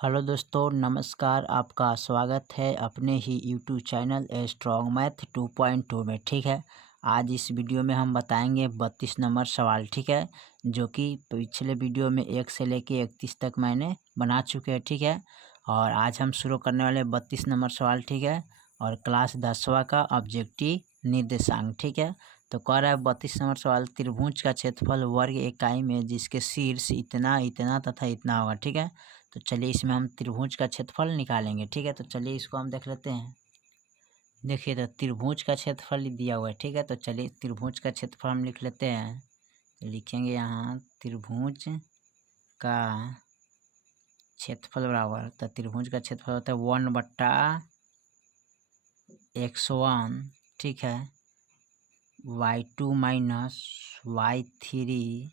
Hello दोस्तों, नमस्कार। आपका स्वागत है अपने ही YouTube channel A strong math 2.2 में। ठीक है, आज इस वीडियो में हम बताएंगे 32 नंबर सवाल। ठीक है, जो कि पिछले वीडियो में 1 से लेके 31 तक मैंने बना चुके हैं। ठीक है, और आज हम शुरू करने वाले 32 नंबर सवाल। ठीक है, और क्लास 10वां का ऑब्जेक्टिव निर्देशांक। ठीक है, तो कह रहा है 32 नंबर सवाल, त्रिभुज का क्षेत्रफल वर्ग इकाई में जिसके शीर्ष इतना इतना तथा इतना होगा। ठीक है, तो चलिए इसमें हम त्रिभुज का क्षेत्रफल निकालेंगे। ठीक है, तो चलिए इसको हम देख लेते हैं। देखिए, तो त्रिभुज का क्षेत्रफल दिया हुआ है। ठीक है, तो चलिए त्रिभुज का क्षेत्रफल हम लिख लेते हैं। तो लिखेंगे यहाँ त्रिभुज का क्षेत्रफल बराबर, तो त्रिभुज का क्षेत्रफल होता है 1/x1। ठीक है, y2 minus y3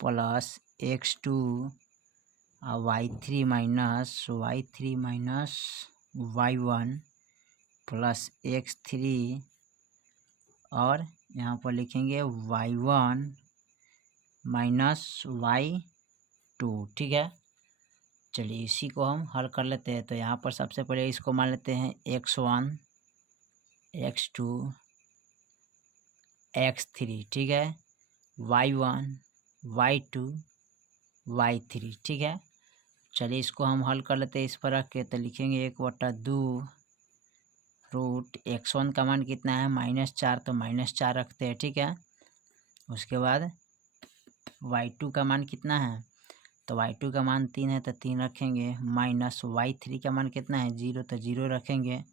plus x2 और y3 minus y1 plus x3 और यहाँ पर लिखेंगे y1 माइनस y2। ठीक है, चलिए इसी को हम हल कर लेते हैं। तो यहाँ पर सबसे पहले इसको मान लेते हैं x1 x2 x3। ठीक है, y1 y2 y3। ठीक है, चलिए इसको हम हल कर लेते हैं इस पर रख के। तो लिखेंगे 1/2 रूट x1 का मान कितना है -4, तो -4 रखते हैं। ठीक है, उसके बाद y2 का मान कितना है, तो y2 का मान 3 है, तो 3 रखेंगे। माइनस y3 का मान कितना है 0, तो 0 रखेंगे।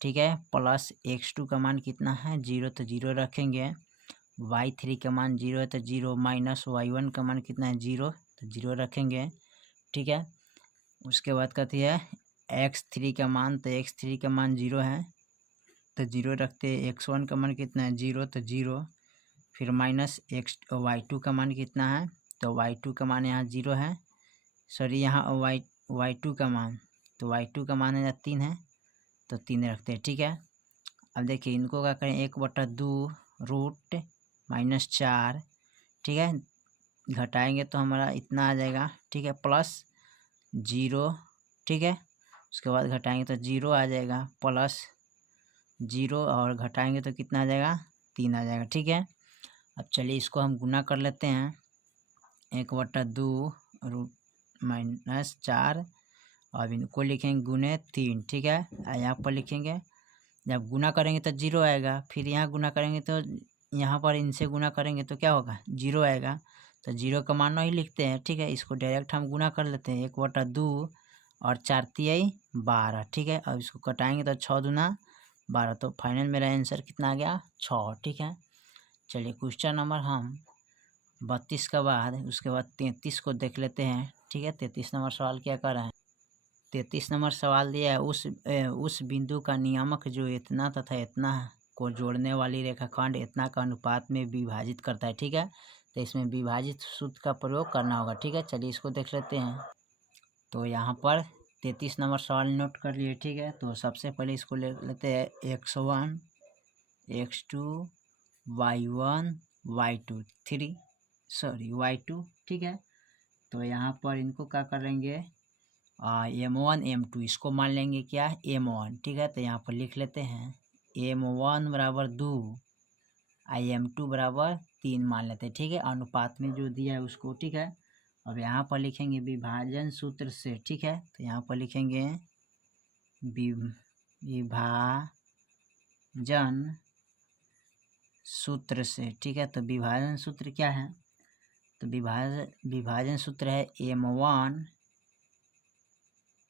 ठीक है, प्लस x2 का मान कितना है 0, तो 0 रखेंगे। y3 का मान 0 है, तो 0 माइनस y1 का मान कितना है 0, तो 0 रखेंगे। ठीक है, उसके बाद कहती है x3 का मान, तो x3 का मान 0 है, तो 0 रखते हैं। x1 का मान कितना है 0, तो 0, फिर माइनस y2 का मान कितना है, तो y2 का मान यहाँ 0 है, सॉरी यहाँ y2 का मान, तो y2 का मान है 3 है, तो 3 रखते हैं। ठीक है, अब देखिए इनको क्या करें, 1/2 रूट -4। ठीक है, घटाएंगे तो हमारा इतना आ जाएगा। ठीक है, प्लस 0। ठीक है, उसके बाद घटाएंगे तो 0 आ जाएगा, प्लस 0 और घटाएंगे तो कितना आ जाएगा 3 आ जाएगा। ठीक है, अब चलिए इसको हम गुना कर लेते हैं। 1/2 रूट -4 और इनको लिखेंगे गुने 3। ठीक है, यहाँ पर लिखेंगे, जब गुना करेंगे तो 0 आएगा, फिर यहाँ गुना करेंगे तो यहाँ पर इनसे गुना करेंगे तो क्या होगा 0 आएगा, तो 0 का मान नहीं लिखते हैं। ठीक है, इसको डायरेक्ट हम गुना कर लेते हैं। 1/2 और 4 तिहाई 12। ठीक है, अब इसको कटाएंगे तो 6 दूना 12, तो फाइनल मेरा आंसर कितना आ गया 6। ठीक है, चलिए क्वेश्चन नंबर हम 32 का बाद उसके बाद 33 को देख लेते हैं। ठीक है, 33 नंबर सवाल क्या कर रहा है। 33 नंबर सवाल दिया है, उस बिंदु का नियामक जो इतना तथा इतना को जोड़ने वाली रेखाखंड इतना का अनुपात में विभाजित करता है। ठीक है, तो इसमें विभाजित सूत्र का प्रयोग करना होगा। ठीक है, चलिए इसको देख लेते हैं। तो यहाँ पर 33 नंबर सवाल नोट कर लिए। ठीक है, तो सबसे पहले इसको ले लेते हैं x1 x2 y1 y2 y2। ठीक है, तो यहाँ पर इनको क्या करेंगे m1 m2 इसको मान लेंगे क्या m1। ठीक है, तो यहाँ पर लिख लेते हैं m1 बराबर 2 m2 बराबर 3 मान लेते हैं। ठीक है, अनुपात में जो दिया है उसको। ठीक है, अब यहाँ पर लिखेंगे विभाजन सूत्र से। ठीक है, तो यहाँ पर लिखेंगे विभाजन सूत्र से। ठीक है, तो विभाजन सूत्र क्या है, तो विभाजन सूत्र है m1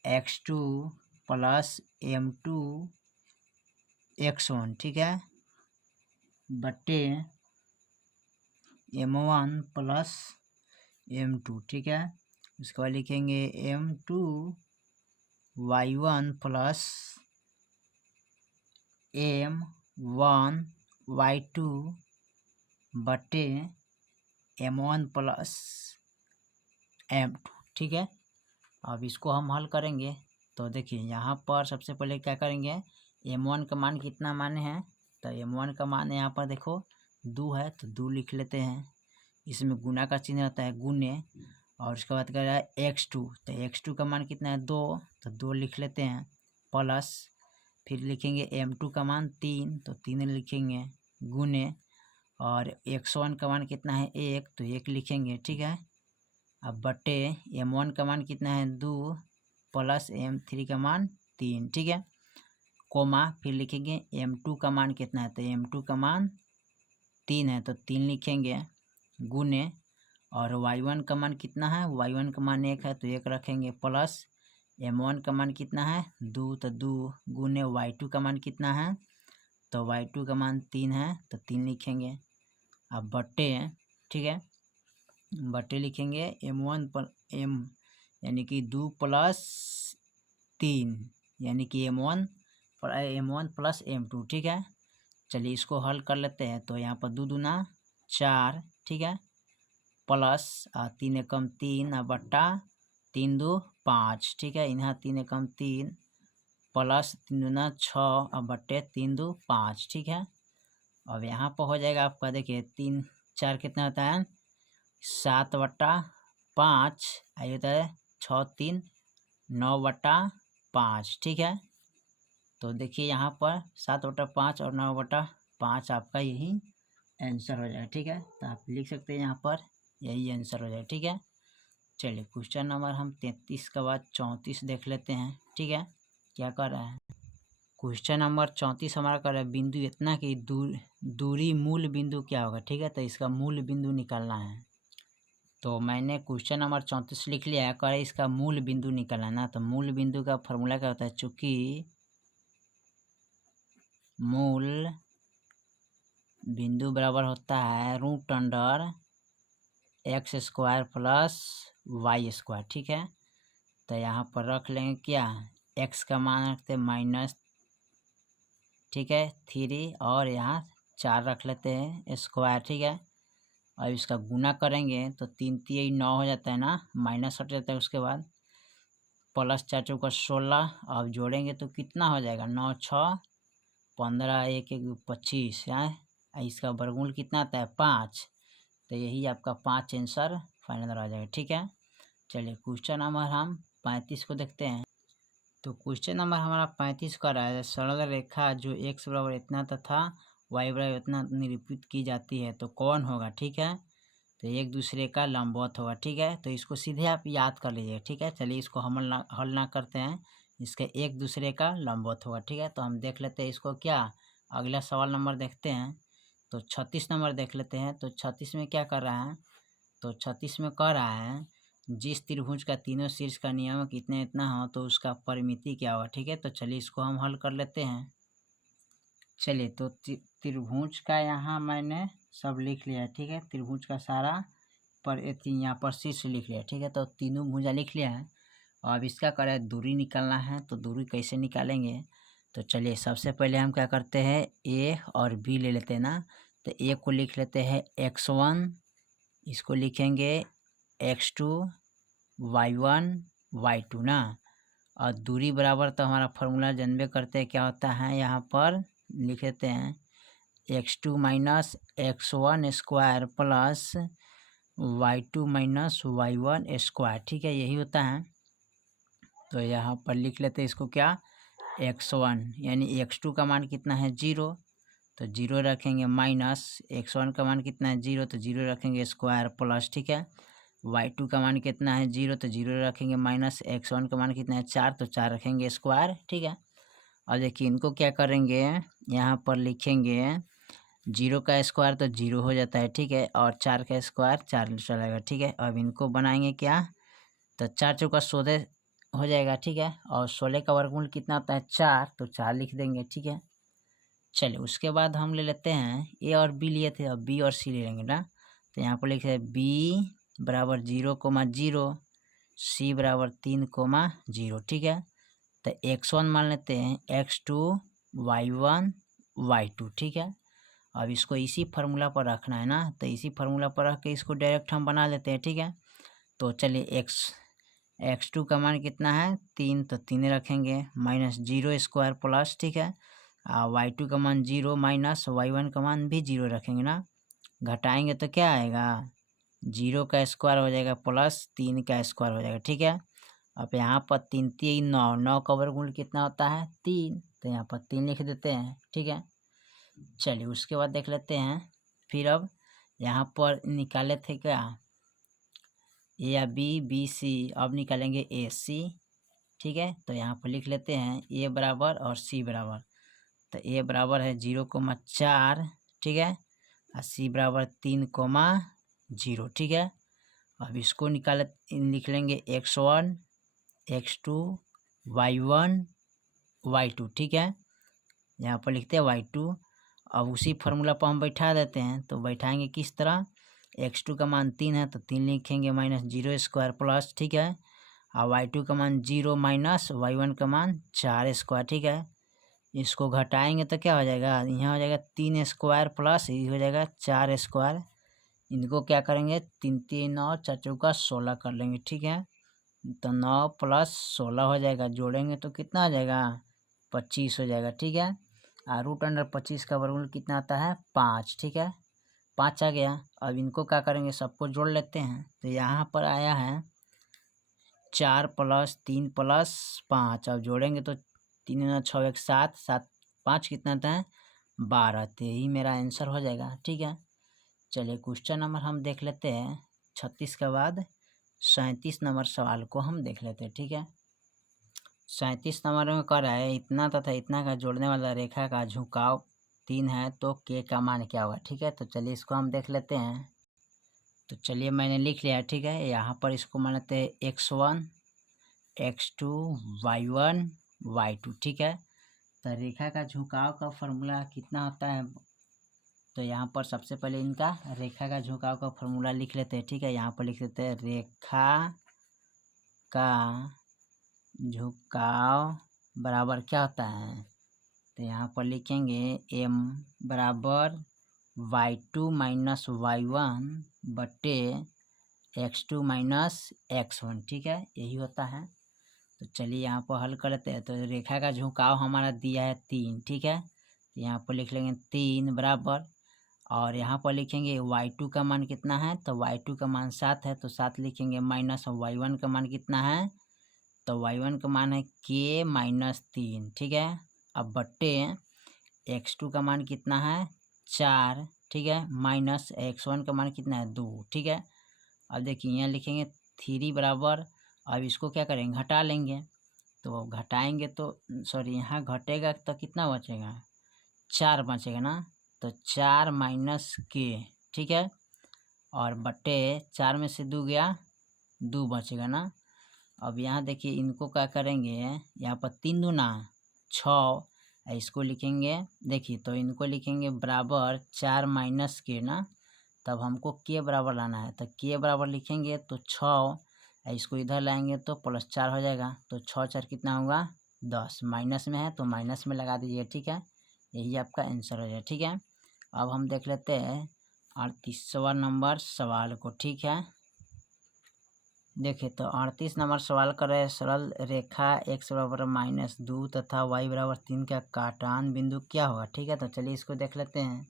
x2 plus m2 x1। ठीक है, बटे m1 प्लस m2। ठीक है, उसके बाद लिखेंगे m2 y1 plus m1 y2 बटे m1 प्लस m2। ठीक है, अब इसको हम हल करेंगे। तो देखिए यहाँ पर सबसे पहले क्या करेंगे, m1 का मान कितना मान है, तो m1 का मान यहाँ पर देखो 2 है, तो 2 लिख लेते हैं। इसमें गुना का चिन्ह रहता है गुने, और उसके बाद कह रहा है x2, तो x2 का मान कितना है 2, तो 2 लिख लेते हैं, प्लस फिर लिखेंगे m2 का मान 3, तो 3 लिखेंगे, गुने, और x1 का मान कितना है 1, तो 1 लिखेंगे, ठीक है। अब बटे m1 का मान कितना है 2, प्लस m3 का मान 3, ठीक है, कोमा, फिर लिखेंगे m2 का मान कितना है, तो m2 का मान 3 है, तो 3 लिखेंगे, गुने, और y1 का मान कितना है, y1 का मान 1 है, तो 1 रखेंगे, प्लस m1 का मान कितना है 2, तो 2, गुने y2 का मान कितना है, तो y2 का मान 3 है, तो 3 लिखेंगे। अब बट्टे, ठीक है, बट्टे लिखेंगे m1 पर m यानी कि 2 प्लस 3 यानी कि m1 प्लस m2, ठीक है। चलिए इसको हल कर लेते हैं, तो यहाँ पर 2 दूना 4, ठीक है, प्लस 3 एकम 3 बट्टा 3 2 5, ठीक है, यहाँ 3 एकम 3 प्लस 3 दूना 6 बट्टे 3 2 5, ठीक है। अब यहाँ पर हो जाएगा आपका, देखिए 3 4 कितना होता है 7 बट्टा 5, आइए होता है 6 3 9 बट्टा 5, ठीक है। तो देखिए यहाँ पर 7 बट्टा 5 और 9 बट्टा 5 आपका यही आंसर हो जाएगा, ठीक है। तो आप लिख सकते हैं यहाँ पर यही आंसर हो जाएगा, ठीक है। चलिए क्वेश्चन नंबर हम 33 के बाद 34 देख लेते हैं, ठीक है, क्या कर रहा है। क्वेश्चन नंबर 34 हमारा कर रहा है बिंदु इतना कि दूरी मूल बिंदु क्या होगा, ठीक है, तो इसका मूल बिंदु निकालना है। तो मैंने क्वेश्चन नंबर 34 लिख लिया है, कर इसका मूल बिंदु निकालना है ना। तो मूल बिंदु का फॉर्मूला क्या होता है, चूंकि मूल बिंदु बराबर होता है root under x square plus y square, ठीक है। तो यहाँ पर रख लेंगे क्या, एक्स का मान रखते हैं माइनस, ठीक है, 3, और यहाँ 4 रख लेते हैं स्क्वायर, ठीक है। अब इसका गुना करेंगे तो 3 3 9 हो जाता है ना, माइनस हट जाता है, उसके बाद प्लस 4 चौका 16, अब जोड़ेंगे तो कितना हो जाएगा 9 6 15 1 1 25 है, इसका वर्गमूल कितना आता है 5, तो यही आपका 5 आंसर फाइनल आ जाएगा, ठीक है। चलिए क्वेश्चन नंबर हम 35 को देखते हैं। तो क्वेश्चन नंबर हमारा 35 का रहा है, सरल रेखा जो x बराबर इतना तथा y बराबर इतना निरूपित की जाती है तो कौन होगा, ठीक है। तो एक दूसरे का लंबवत होगा, ठीक है। तो इसको सीधे आप याद कर लीजिए, ठीक है। चलिए इसको हम हल ना करते हैं, इसके एक दूसरे का लंबवत होगा, ठीक है। तो हम देख लेते हैं इसको, क्या अगला सवाल नंबर देखते हैं। तो 36 नंबर देख लेते हैं। तो 36 में क्या कर रहा है, तो 36 में कह रहा है जिस त्रिभुज का तीनों शीर्ष का नियमक इतना इतना हो तो उसका परिमिति क्या होगा, ठीक है। तो चलिए इसको हम हल कर लेते हैं। चलिए तो त्रिभुज का यहाँ मैंने सब लिख लिया है, ठीक है, त्रिभुज का सारा पर यहाँ पर शीर्ष लिख लिया, ठीक है। तो तीनों भुजा लिख लिया है। अब इसका करें दूरी निकालना है, तो दूरी कैसे निकालेंगे। तो चलिए सबसे पहले हम क्या करते हैं, ए और बी ले लेते हैं ना। तो ए को लिख लेते हैं x1, इसको लिखेंगे x2 y1 y2 ना। और दूरी बराबर तो हमारा फॉर्मूला जानबे करते हैं क्या होता है, यहाँ पर लिख लेते हैं x2 minus x1 square plus y2 minus y1 square, ठीक है, यही होता है। तो यहाँ पर लिख लेते हैं इसको क्या, x1 यानी x2 का मान कितना है 0, तो 0 रखेंगे, माइनस x1 का मान कितना है 0, तो 0 रखेंगे स्क्वायर प्लस, ठीक है, y2 का मान कितना है 0, तो 0 रखेंगे, माइनस x1 का मान कितना है 4, तो 4 रखेंगे स्क्वायर, ठीक है। और देखिए इनको क्या करेंगे, यहाँ पर लिखेंगे 0 का स्क्वायर तो 0 हो जाता है, ठीक है, और 4 का स्क्वायर 4 चलेगा, ठीक है। अब इनको बनाएंगे क्या, तो 4 चौका 16 हो जाएगा, ठीक है, और 16 का वर्गमूल कितना होता है 4, तो 4 लिख देंगे, ठीक है। चलिए उसके बाद हम ले लेते हैं ए और बी लिए थे, अब बी और सी ले लेंगे ना। तो यहाँ पर लिखे हैं बी बराबर 0,0, सी बराबर 3,0, ठीक है। तो x1 मान लेते हैं, x2 y1 y2, ठीक है। अब इसको इसी फार्मूला पर रखना है ना, तो इसी फार्मूला पर रख के इसको डायरेक्ट हम बना लेते हैं, ठीक है। तो चलिए x2 का मान कितना है 3, तो 3 रखेंगे, माइनस 0 स्क्वायर प्लस, ठीक है, y2 का मान 0 माइनस y1 का मान भी 0 रखेंगे ना, घटाएंगे तो क्या आएगा 0 का स्क्वायर हो जाएगा प्लस 3 का स्क्वायर हो जाएगा, ठीक है। अब यहाँ पर 3 3 9, 9 का वर्गमूल कितना होता है 3, तो यहाँ पर 3 लिख देते हैं, ठीक है। चलिए उसके बाद देख लेते हैं। फिर अब यहाँ पर निकाले थे क्या, ए या बी, बी सी, अब निकालेंगे ए सी, ठीक है। तो यहाँ पर लिख लेते हैं ए बराबर और सी बराबर, तो ए बराबर है 0,4, ठीक है, और सी बराबर 3,0, ठीक है। अब इसको निकाल लिख लेंगे x1 x2 y1 y2, ठीक है। यहाँ पर लिखते हैं y2। अब उसी फार्मूला पर हम बैठा देते हैं, तो बैठाएंगे किस तरह, x2 का मान 3 है तो 3 लिखेंगे माइनस 0 स्क्वायर प्लस, ठीक है, और y2 का मान 0 माइनस y1 का मान 4 स्क्वायर, ठीक है। इसको घटाएंगे तो क्या हो जाएगा, यहाँ हो जाएगा 3 स्क्वायर प्लस ये हो जाएगा 4 स्क्वायर। इनको क्या करेंगे 3 3 9 4 चौका 16 कर लेंगे, ठीक है। तो 9 प्लस 16 हो जाएगा, जोड़ेंगे तो कितना हो जाएगा 25 हो जाएगा, ठीक है। और √25 का वर्गमूल कितना आता है 5, ठीक है, 5 आ गया। अब इनको क्या करेंगे सबको जोड़ लेते हैं, तो यहाँ पर आया है 4 प्लस 3 प्लस 5, अब जोड़ेंगे तो 3 6 1 7 7 5 कितना आता है 12, तो यही मेरा आंसर हो जाएगा, ठीक है। चलिए क्वेश्चन नंबर हम देख लेते हैं 36 के बाद 37 नंबर सवाल को हम देख लेते हैं, ठीक है। 37 नंबर में कह रहा है इतना तथा इतना का जोड़ने वाला रेखा का झुकाव 3 है तो के का मान क्या होगा, ठीक है। तो चलिए इसको हम देख लेते हैं। तो चलिए मैंने लिख लिया, ठीक है। यहाँ पर इसको मान लेते हैं x1 x2 y1 y2, ठीक है। तो रेखा का झुकाव का फॉर्मूला कितना होता है, तो यहाँ पर सबसे पहले इनका रेखा का झुकाव का फॉर्मूला लिख लेते हैं, ठीक है। यहाँ पर लिख देते हैं रेखा का झुकाव बराबर क्या होता है, तो यहाँ पर लिखेंगे m बराबर y2 माइनस y1 बटे x2 माइनस x1, ठीक है, यही होता है। तो चलिए यहाँ पर हल कर लेते हैं। तो रेखा का झुकाव हमारा दिया है 3, ठीक है, तो यहाँ पर लिख लेंगे 3 बराबर, और यहाँ पर लिखेंगे y2 का मान कितना है, तो y2 का मान 7 है तो 7 लिखेंगे, माइनस y1 का मान कितना है, तो y1 का मान है k माइनस 3, ठीक है। अब बट्टे x2 का मान कितना है 4, ठीक है, माइनस x1 का मान कितना है 2, ठीक है। अब देखिए यहाँ लिखेंगे 3 बराबर, अब इसको क्या करेंगे घटा लेंगे, तो घटाएंगे तो सॉरी यहाँ घटेगा तो कितना बचेगा 4 बचेगा ना, तो 4 माइनस के, ठीक है, और बट्टे 4 में से 2 गया 2 बचेगा ना। अब यहाँ देखिए इनको क्या करेंगे, यहाँ पर 3 दूना 6, इसको लिखेंगे, देखिए तो इनको लिखेंगे बराबर 4 माइनस के ना, तब हमको के बराबर लाना है, तो के बराबर लिखेंगे तो 6, इसको इधर लाएंगे तो प्लस 4 हो जाएगा, तो 6 4 कितना होगा 10, माइनस में है तो माइनस में लगा दीजिए, ठीक है, यही आपका आंसर हो जाए, ठीक है। अब हम देख लेते हैं 38वां नंबर सवाल को, ठीक है। देखिए तो 38 नंबर सवाल कर रहे हैं, सरल रेखा x बराबर -2 तथा y बराबर 3 का काटान बिंदु क्या होगा, ठीक है। तो चलिए इसको देख लेते हैं।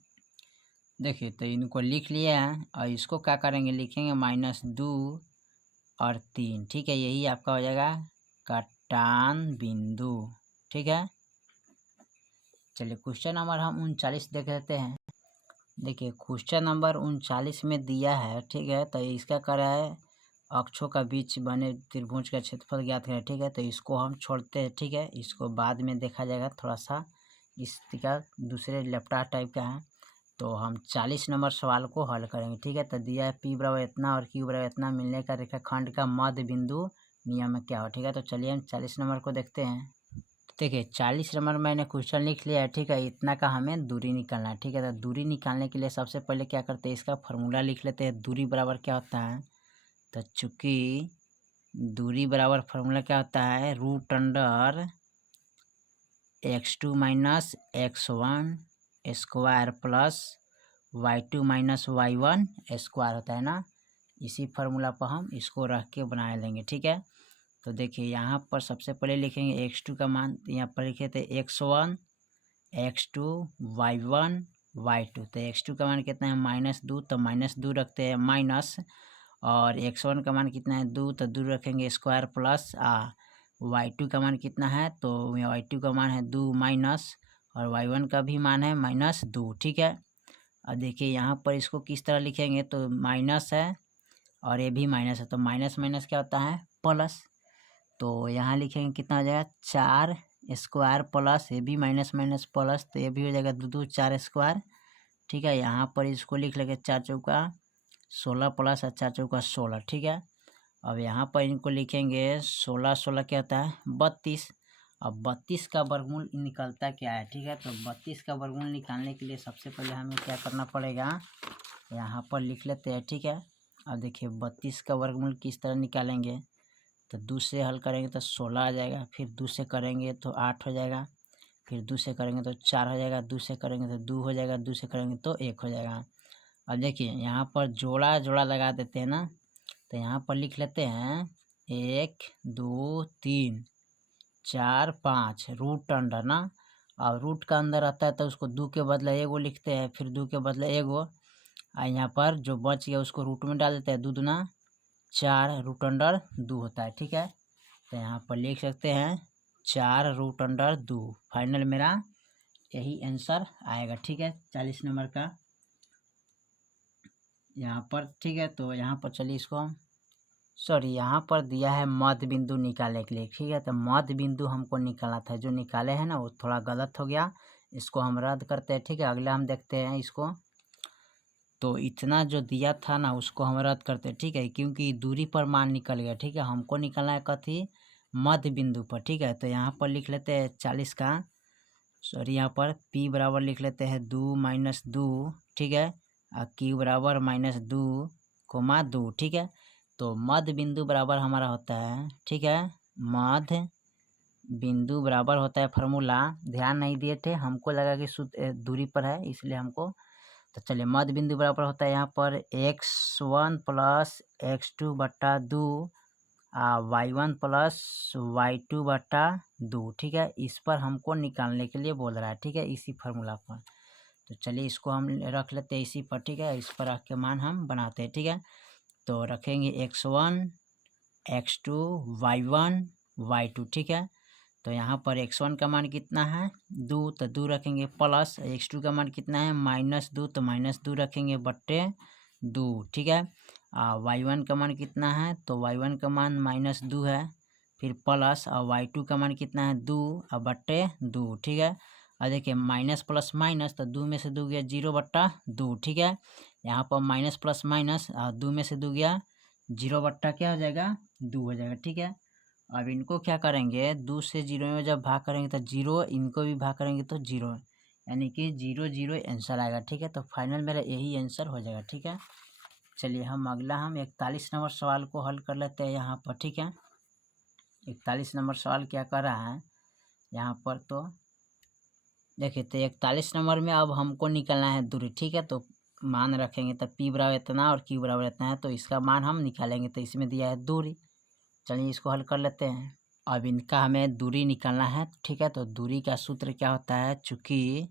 देखिए तो इनको लिख लिया है, और इसको क्या करेंगे लिखेंगे -2 और 3, ठीक है, यही आपका हो जाएगा काटान बिंदु, ठीक है। चलिए क्वेश्चन नंबर हम 39 देख लेते हैं। देखिए क्वेश्चन नंबर 39 में दिया है, ठीक है, तो इसका कर रहा है अक्षों का बीच बने त्रिभुज का क्षेत्रफल ज्ञात करें, ठीक है। तो इसको हम छोड़ते हैं, ठीक है, इसको बाद में देखा जाएगा, थोड़ा सा इसका दूसरे लेप्टा टाइप का है। तो हम 40 नंबर सवाल को हल करेंगे, ठीक है। तो दिया है P बराबर इतना और Q बराबर इतना मिलने का रेखाखंड का मध्य बिंदु नियम में क्या हो, ठीक है। तो चलिए हम 40 नंबर को देखते हैं। देखिए 40 नंबर मैंने क्वेश्चन लिख लिया है, ठीक है, इतना का हमें दूरी निकालना है, ठीक है। तो दूरी निकालने के लिए सबसे पहले क्या करते हैं, इसका फॉर्मूला लिख लेते हैं। दूरी बराबर क्या होता है, तो चूँकि दूरी बराबर फार्मूला क्या होता है √x2 minus x1 square plus y2 minus y1 square होता है ना, इसी फार्मूला पर हम इसको रख के बना लेंगे, ठीक है। तो देखिए यहाँ पर सबसे पहले लिखेंगे x2 का मान, यहाँ पर लिखे थे x1 x2 y1 y2। तो x2 का मान कितना है -2, तो -2 रखते हैं माइनस, और x1 का मान कितना है 2, तो 2 रखेंगे स्क्वायर प्लस y2 का मान कितना है, तो y2 का मान है 2 माइनस, और y1 का भी मान है -2। ठीक है, अब देखिए यहाँ पर इसको किस तरह लिखेंगे, तो माइनस है और ये भी माइनस है, तो माइनस माइनस क्या होता है प्लस। तो यहाँ लिखेंगे कितना हो जाएगा 4 स्क्वायर प्लस, ये भी माइनस माइनस प्लस, तो ये भी हो जाएगा 2 2 4 स्क्वायर। ठीक है, यहाँ पर इसको लिख लेंगे 4 चौका 16 प्लस 4 चौका 16। ठीक है, अब यहाँ पर इनको लिखेंगे 16 16 क्या होता है 32। अब 32 का वर्गमूल निकलता क्या है। ठीक है, तो 32 का वर्गमूल निकालने के लिए सबसे पहले हमें क्या करना पड़ेगा, यहाँ पर लिख लेते हैं। ठीक है, अब देखिए 32 का वर्गमूल किस तरह निकालेंगे, तो 2 से हल करेंगे तो 16 आ जाएगा, फिर 2 से करेंगे तो 8 हो जाएगा, फिर 2 से करेंगे तो 4 हो जाएगा, 2 से करेंगे तो 2 हो जाएगा, 2 से करेंगे तो 1 हो जाएगा। अब देखिए यहाँ पर जोड़ा जोड़ा लगा देते हैं ना, तो यहाँ पर लिख लेते हैं 1 2 3 4 5 रूट अंडर ना, और रूट का अंदर आता है तो उसको 2 के बदले एगो लिखते हैं, फिर 2 के बदले एगो, और यहाँ पर जो बच गया उसको रूट में डाल देते हैं, 2 दूना 4 रूट अंडर 2 होता है। ठीक है, तो यहाँ पर लिख सकते हैं 4 रूट अंडर 2। फाइनल मेरा यही आंसर आएगा। ठीक है, 40 नंबर का यहाँ पर। ठीक है, तो यहाँ पर चलिए इसको हम यहाँ पर दिया है मध्य बिंदु निकालने के लिए। ठीक है, तो मध्य बिंदु हमको निकालना था, जो निकाले हैं ना वो थोड़ा गलत हो गया, इसको हम रद्द करते हैं। ठीक है, अगला हम देखते हैं इसको, तो इतना जो दिया था ना उसको हम रद्द करते हैं। ठीक है, क्योंकि दूरी पर मान निकल गया। ठीक है, हमको निकलना है कथी मध्य बिंदु पर। ठीक है, तो यहाँ पर लिख लेते हैं 40 का यहाँ पर p बराबर लिख लेते हैं 2 माइनस 2। ठीक है, और q बराबर -2 कोमा 2। ठीक है, तो मध्य बिंदु बराबर हमारा होता है, ठीक है, मध्य बिंदु बराबर होता है, फार्मूला ध्यान नहीं दिए थे, हमको लगा कि दूरी पर है इसलिए हमको, तो चलिए मध्य बिंदु बराबर होता है यहाँ पर x1 प्लस x2 बट्टा 2 y1 प्लस y2 बट्टा 2। ठीक है, इस पर हमको निकालने के लिए बोल रहा है। ठीक है, इसी फार्मूला पर, तो चलिए इसको हम रख लेते हैं इसी पर। ठीक है, इस पर रख के मान हम बनाते हैं। ठीक है, तो रखेंगे x1 x2 y1 y2। ठीक है, तो यहाँ पर x1 का मान कितना है 2, तो 2 रखेंगे प्लस, x2 का मान कितना है -2, तो -2 रखेंगे बट्टे 2। ठीक है, y1 का मान कितना है, तो y1 का मान -2 है, फिर प्लस, और y2 का मान कितना है 2 और बट्टे 2। ठीक है, और देखिए माइनस प्लस माइनस, तो 2 में से 2 गया 0 बट्टा 2। ठीक है, यहाँ पर माइनस प्लस माइनस, 2 में से 2 गया 0 बट्टा क्या हो जाएगा 2 हो जाएगा। ठीक है, अब इनको क्या करेंगे 2 से 0 में जब भाग करेंगे तो 0, इनको भी भाग करेंगे तो 0, यानी कि 0 0 आंसर आएगा। ठीक है, तो फाइनल मेरा यही आंसर हो जाएगा। ठीक है, चलिए हम 41 नंबर सवाल को हल कर लेते हैं यहाँ पर। ठीक है, 41 नंबर सवाल क्या कर रहा है यहाँ पर, तो देखिए तो 41 नंबर में अब हमको निकलना है दूरी। ठीक है, तो मान रखेंगे तो p बराबर इतना और q बराबर इतना है, तो इसका मान हम निकालेंगे, तो इसमें दिया है दूरी। चलिए इसको हल कर लेते हैं। अब इनका हमें दूरी निकालना है। ठीक है, तो दूरी का सूत्र क्या होता है, चूंकि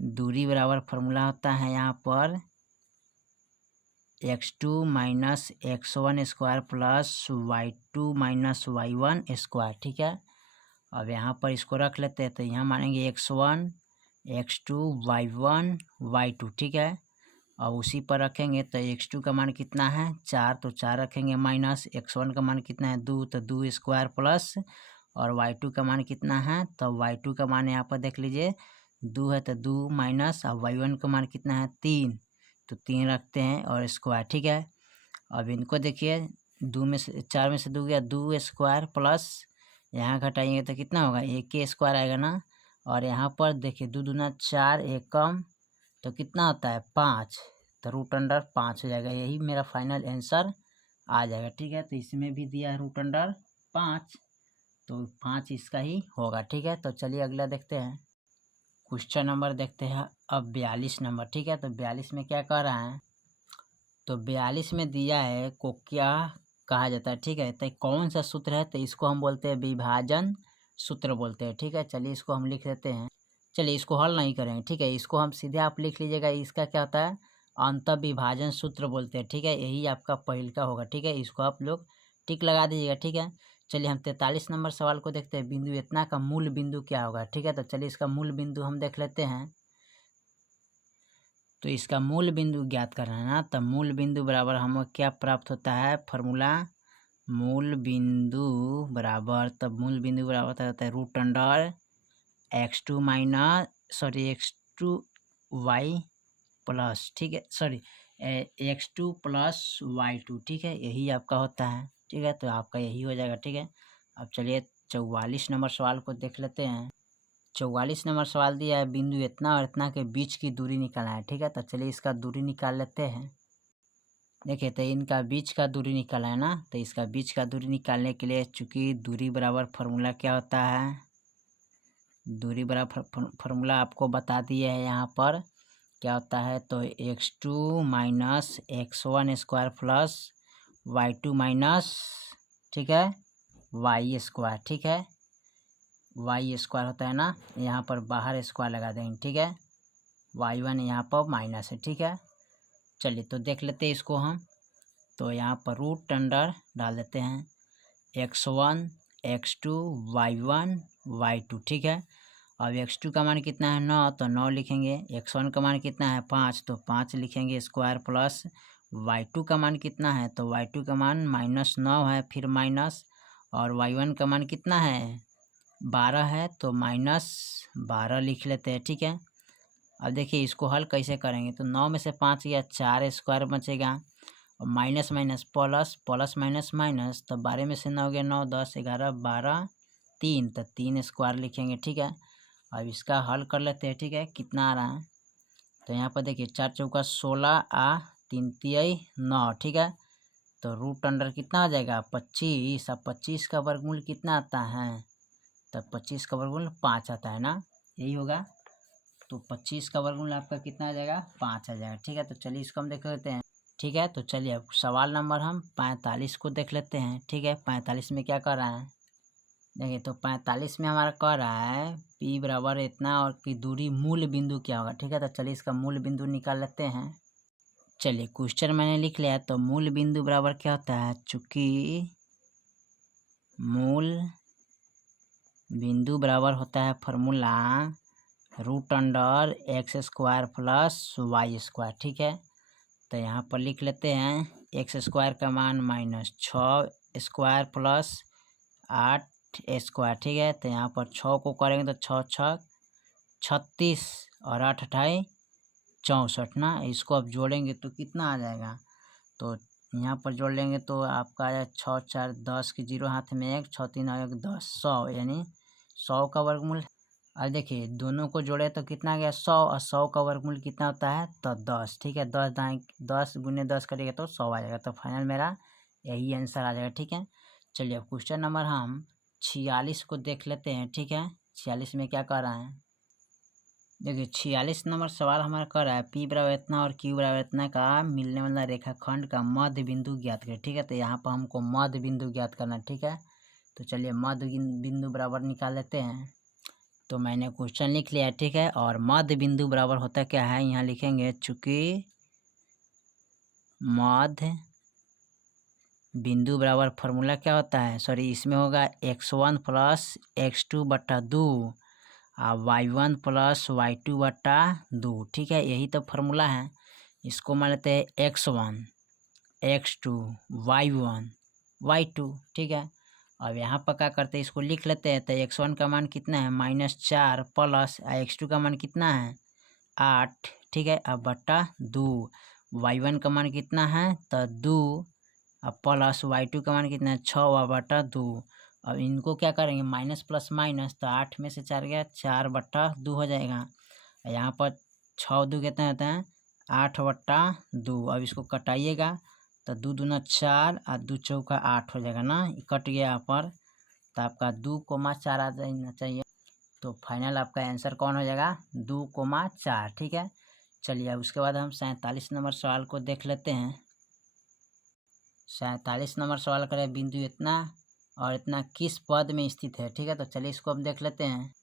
दूरी बराबर फार्मूला होता है यहाँ पर x2 minus x1 square plus y2 minus y1 square. ठीक है, अब यहाँ पर इसको रख लेते हैं, तो यहाँ मानेंगे x1 x2 y1 y2। ठीक है, और उसी पर रखेंगे तो x2 का मान कितना है 4, तो 4 रखेंगे माइनस, x1 का मान कितना है 2, तो 2 स्क्वायर प्लस, और y2 का मान कितना है, तो y2 का मान यहाँ पर देख लीजिए 2 है, तो 2 माइनस, और y1 का मान कितना है 3, तो 3 रखते हैं और स्क्वायर। ठीक है, अब इनको देखिए 2 में से 4 में से 2 गया 2 स्क्वायर प्लस, यहाँ घटाएंगे तो कितना होगा 1 स्क्वायर आएगा ना, और यहाँ पर देखिए 2 दूना 4 1 कम, तो कितना होता है 5, तो रूट अंडर 5 हो जाएगा। यही मेरा फाइनल आंसर आ जाएगा। ठीक है, तो इसमें भी दिया है रूट अंडर 5, तो 5 इसका ही होगा। ठीक है, तो चलिए अगला देखते हैं, क्वेश्चन नंबर देखते हैं अब 42 नंबर। ठीक है, तो 42 में क्या कह रहा है, तो 42 में दिया है को क्या कहा जाता है। ठीक है, तो कौन सा सूत्र है, तो इसको हम बोलते हैं विभाजन सूत्र बोलते हैं। ठीक है, चलिए इसको हम लिख देते हैं। चलिए इसको हल नहीं करेंगे, ठीक है। इसको हम सीधे आप लिख लीजिएगा, इसका क्या होता है, अंतःविभाजन सूत्र बोलते हैं, ठीक है। यही आपका पहल का होगा, ठीक है। इसको आप लोग टिक लगा दीजिएगा, ठीक है। चलिए हम 43 नंबर सवाल को देखते हैं। बिंदु इतना का मूल बिंदु क्या होगा, ठीक है। तो चलिए इसका मूल बिंदु हम देख लेते हैं। तो इसका मूल बिंदु ज्ञात करना है ना, तो मूल बिंदु बराबर हमें क्या प्राप्त होता है, फॉर्मूला मूल बिंदु बराबर, तब मूल बिंदु बराबर होता है root under x2 y plus, ठीक है, सॉरी x2 प्लस y2, ठीक है। यही आपका होता है, ठीक है। तो आपका यही हो जाएगा, ठीक है। अब चलिए 44 नंबर सवाल को देख लेते हैं। 44 नंबर सवाल दिया है, बिंदु इतना और इतना के बीच की दूरी निकालना है, ठीक है। तो चलिए इसका दूरी निकाल लेते हैं। देखिए तो इनका बीच का दूरी निकालना है ना, तो इसका बीच का दूरी निकालने के लिए चूंकि दूरी बराबर फार्मूला क्या होता है, दूरी बराबर फार्मूला आपको बता दिए है यहाँ पर क्या होता है। तो x2 minus x1 square plus y2 minus, ठीक है, y स्क्वायर, ठीक है। y स्क्वायर होता है ना, यहाँ पर बाहर स्क्वायर लगा देंगे, ठीक है। y1 यहाँ पर माइनस है, ठीक है। चलिए तो देख लेते हैं इसको हम। तो यहाँ पर रूट अंडर डाल देते हैं x1 x2 y1 y2, ठीक है। अब x2 का मान कितना है 9, तो 9 लिखेंगे। x1 का मान कितना है 5, तो 5 लिखेंगे स्क्वायर प्लस y2 का मान कितना है, तो y2 का मान -9 है, फिर माइनस, और y1 का मान कितना है 12 है, तो -12 लिख लेते हैं, ठीक है। अब देखिए इसको हल कैसे करेंगे, तो 9 में से 5 गया 4 स्क्वायर बचेगा, और minus minus plus, plus minus minus, तो 12 में से 9 गया 9, 10 11 12 3, तो 3 स्क्वायर लिखेंगे, ठीक है। अब इसका हल कर लेते हैं, ठीक है, कितना आ रहा है। तो यहाँ पर देखिए 4 चौका 16 आ 3 तिहाई 9, ठीक है। तो रूट अंडर कितना आ जाएगा 25, अब 25 का वर्गमूल कितना आता है, तब 25 का वर्गमूल 5 आता है ना, यही होगा। तो 25 का वर्गमूल आपका कितना आ जाएगा 5 आ जाएगा, ठीक है। तो चलिए इसको हम देख लेते हैं, ठीक है। तो चलिए अब सवाल नंबर हम 45 को देख लेते हैं, ठीक है। 45 में क्या कर रहा है, देखिए तो 45 में हमारा कह रहा है P बराबर इतना और की दूरी मूल बिंदु क्या होगा, ठीक है। तो चलिए इसका मूल बिंदु निकाल लेते हैं। चलिए क्वेश्चन मैंने लिख लिया, तो मूल बिंदु बराबर क्या होता है, चूंकि मूल बिंदु बराबर होता है formula root under x square plus y square, ठीक है। तो यहाँ पर लिख लेते हैं एक्स स्क्वायर का मान -6 स्क्वायर प्लस 8 स्क्वायर, ठीक है। तो यहाँ पर 6 को करेंगे तो 6 6 36 और 8 अठाई 64 ना, इसको अब जोड़ेंगे तो कितना आ जाएगा, तो यहाँ पर जोड़ लेंगे तो आपका आ जाएगा 6 4 10 की 0 हाथ में 1, 6 3 1 10, 100, यानी 100 का वर्गमूल। अब देखिए दोनों को जोड़े तो कितना आ गया 100, और 100 का वर्गमूल कितना होता है, तो 10, ठीक है। 10 दाएँ 10 गुने 10 करेगा तो 100 आ जाएगा, तो फाइनल मेरा यही आंसर आ जाएगा, ठीक है। चलिए अब क्वेश्चन नंबर हम 46 को देख लेते हैं, ठीक है। 46 में क्या कर रहा है, देखिए 46 नंबर सवाल हमारा कर रहा है P बराबर इतना और Q बराबर इतना का मिलने वाला रेखाखंड का मध्य बिंदु ज्ञात करें, ठीक है। तो यहाँ पर हमको मध्य बिंदु ज्ञात करना है, ठीक है। तो चलिए मध्य बिंदु बराबर निकाल लेते हैं। तो मैंने क्वेश्चन लिख लिया, ठीक है। और मध्य बिंदु बराबर होता क्या है, यहाँ लिखेंगे चूंकि मध्य बिंदु बराबर फार्मूला क्या होता है, सॉरी इसमें होगा x1 प्लस x2 बटा 2 और y1 प्लस y2 बटा 2, ठीक है। यही तो फार्मूला है। इसको मान लेते हैं x1 x2 y1 y2, ठीक है। अब यहाँ पर क्या करते हैं, इसको लिख लेते हैं। तो x1 का मान कितना है -4 प्लस x2 का मान कितना है 8, ठीक है। अब बटा 2, y1 का मान कितना है तो 2, अब प्लस y2 का मान कितना है 6 व बटा 2। अब इनको क्या करेंगे माइनस प्लस माइनस, तो 8 में से 4 गया 4 बटा 2 हो जाएगा। यहाँ पर 6 2 कितना होता है 8 बटा 2। अब इसको कटाइएगा तो 2 दूना 4 और 2 चौका 8 हो जाएगा ना, कट गया यहाँ पर। तो आपका 2,4 आ जाना चाहिए। तो फाइनल आपका आंसर कौन हो जाएगा 2,4, ठीक है। चलिए अब उसके बाद हम 47 नंबर सवाल को देख लेते हैं। 47 नंबर सवाल करें बिंदु इतना और इतना किस पद में स्थित है, ठीक है। तो चलिए इसको हम देख लेते हैं।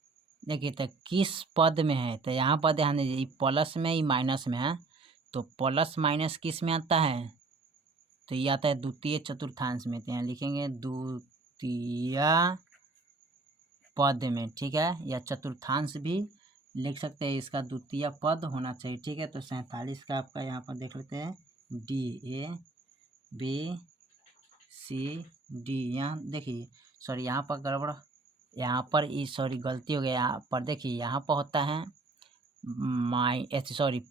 देखिए तो किस पद में है, तो यहाँ पर ध्यान दीजिए, ये प्लस में ये माइनस में है, तो प्लस माइनस किस में आता है, तो ये आता है द्वितीय चतुर्थांश में, तो यहाँ लिखेंगे द्वितीय पद में, ठीक है, या चतुर्थांश भी लिख सकते हैं, इसका द्वितीय पद होना चाहिए, ठीक है। तो 47 का आपका यहाँ पर देख लेते हैं, D A B C D, यहाँ देखिए सॉरी यहाँ पर गड़बड़, यहाँ पर सॉरी गलती हो गया, यहाँ पर देखिए यहाँ पर होता है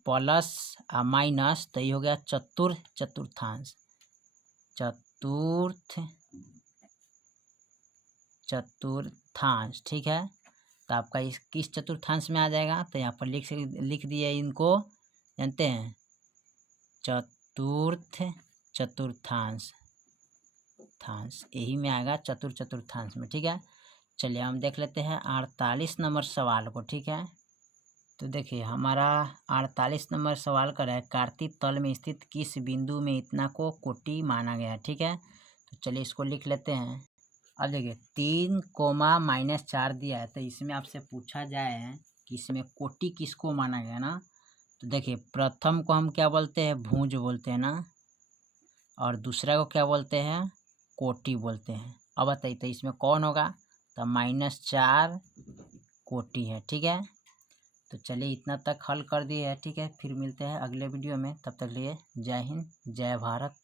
प्लस माइनस, तो ये हो गया चतुर्थांश, चतुर्थांश, ठीक है। तो आपका इस किस चतुर्थांश में आ जाएगा, तो यहाँ पर लिख दिए इनको, जानते हैं, चतुर्थांश यही में आएगा, चतुर्थांश में, ठीक है। चलिए हम देख लेते हैं 48 नंबर सवाल को, ठीक है। तो देखिए हमारा 48 नंबर सवाल कर रहा है, कार्तिक तल में स्थित किस बिंदु में इतना को कोटि माना गया है, ठीक है। तो चलिए इसको लिख लेते हैं। अब देखिए 3,-4 दिया है, तो इसमें आपसे पूछा जाए कि इसमें कोटि किसको माना गया ना, तो देखिए प्रथम को हम क्या बोलते हैं, भुज बोलते हैं ना, और दूसरा को क्या बोलते हैं, कोटि बोलते हैं। अब बताइए तो इसमें कौन होगा, तो -4 कोटि है, ठीक है। तो चलिए इतना तक हल कर दिए है, ठीक है। फिर मिलते हैं अगले वीडियो में, तब तक लिए जय हिंद जय भारत।